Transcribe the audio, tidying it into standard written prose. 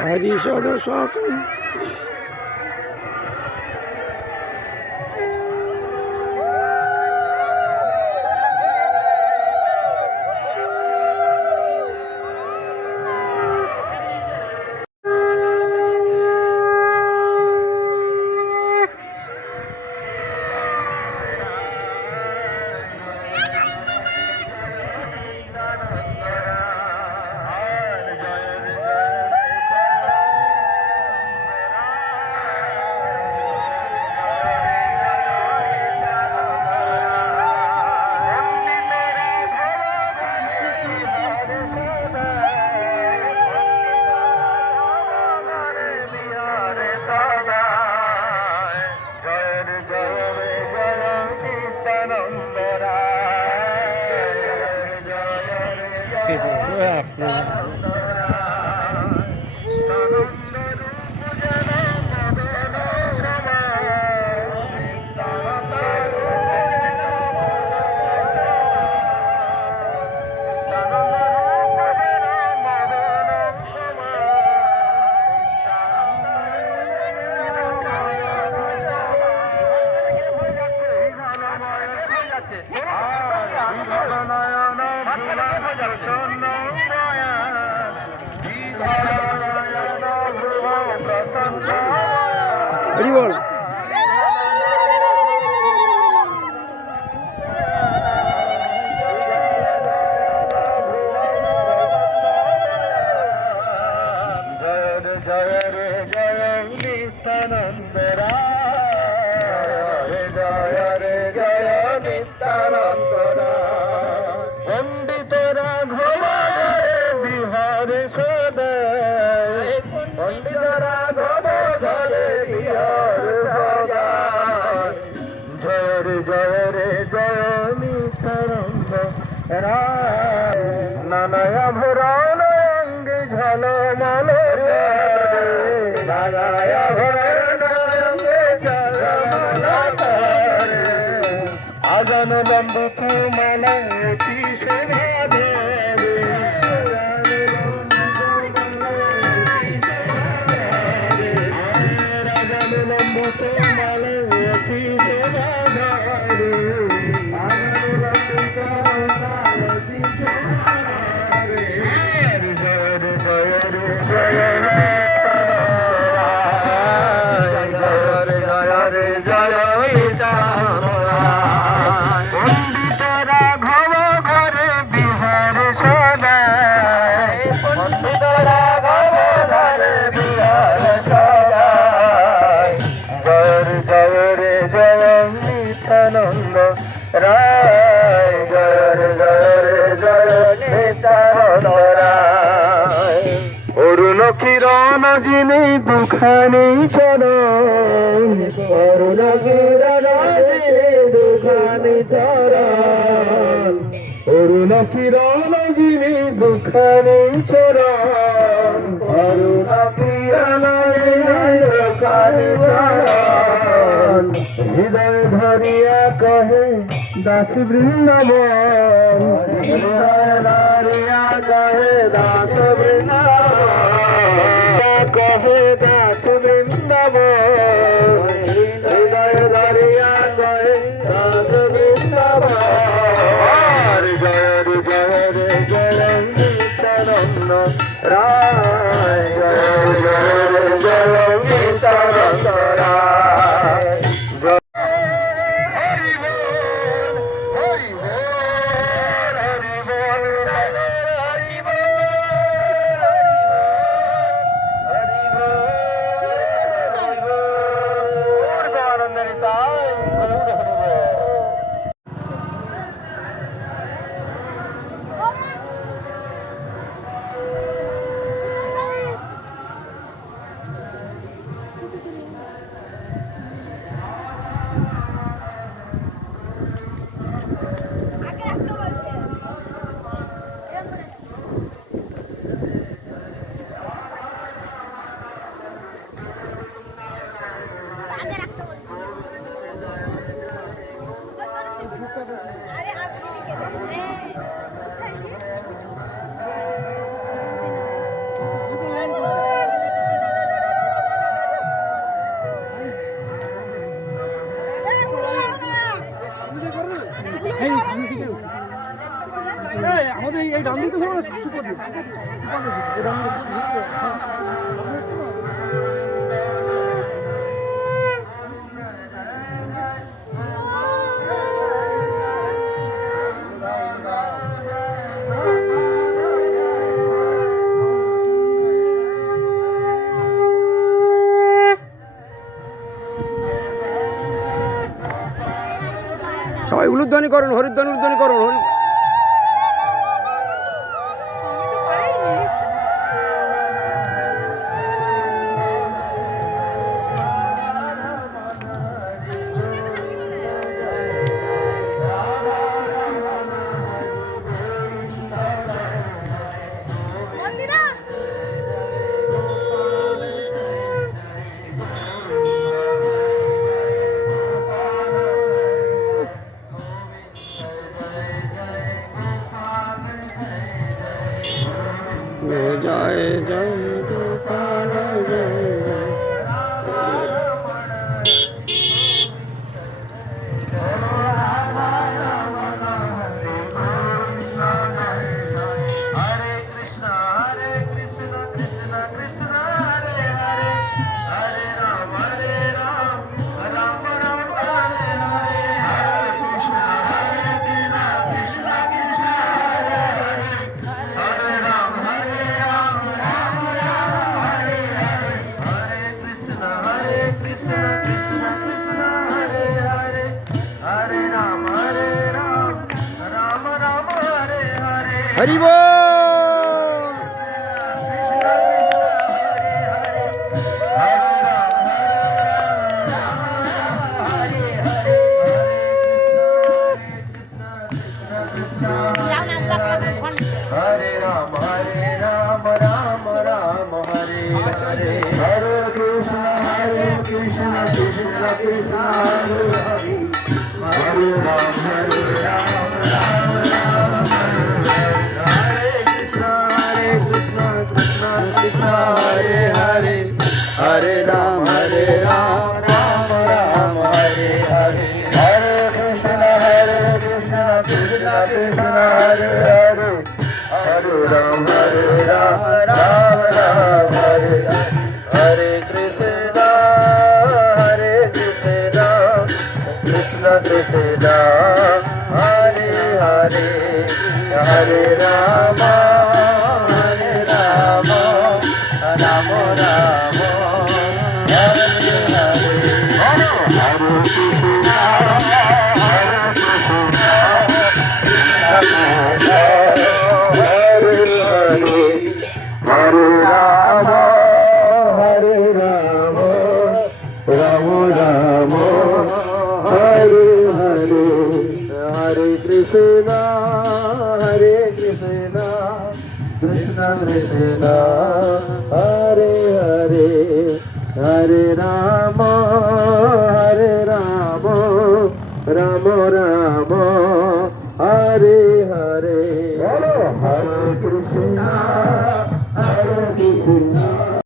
হরি সদ সকল বল জয় রে জয় নিত্যানন্দ রায় জয় রে জয় নিত্যানন্দ রায় পণ্ডিতরা ঘুমায় বিহারে সদায় পণ্ডিতরা ঘুমায় বিহারে সদায় জয় রে জয় নিত্যানন্দ রায় নানায়া ভরান অঙ্গে ঝলমল নানায়া ভরান অঙ্গে ঝলমল আজান লম্বিত মালতি শোভা দেবে আজান লম্বিত মালতি শোভা দেবে নিত্যানন্দ রায় জয় রে জয় নিত্যানন্দ রায় অরুণ কিরণ যিনি দুখানি চরণ অরুণ কিরণ যিনি দুখানি চরণ অরুণ কিরণ যিনি দুখানি চরণ অরুণ কিরণ যিনি দুখানি চরণ হৃদয় ধরিয়া কহে দাস বৃন্দাবন হৃদয় ধরিয়া কহে দাস বৃন্দাবন কহে দাস বৃন্দাবন হৃদয় ধরিয়া কহে দাস বৃন্দাবন জয় রে জয় নিত্যানন্দ রায় জয় রে জয় নিত্যানন্দ রায় সবাই উলুধ্বনি করুন, হরিধ্বনি উলুধ্বনি করুন। জয় জয় গোপাল জয়। হরি বল। Hare Ram, Ram Ram, Hare Hare, Hare Krishna, Krishna Krishna, Hare Hare, Hare Ram, Ram Hare Krishna, Krishna Krishna, Hare Hare, Hare Ram, Ram Ram, Hare Hare, Hare Krishna, Krishna Krishna, Hare Hare, Hare Ram, Ram Hare Hare, Hare Krishna, Krishna Krishna, Hare Hare, Hare Rama, Rama Rama, Hare Hare, Hare Krishna, Hare Rama, Hare Rama, Rama Rama, Hare Hare, Hare Krishna, Krishna Krishna, Hare Hare, Hare Rama, Rama Rama, Hare Hare, Hare Krishna.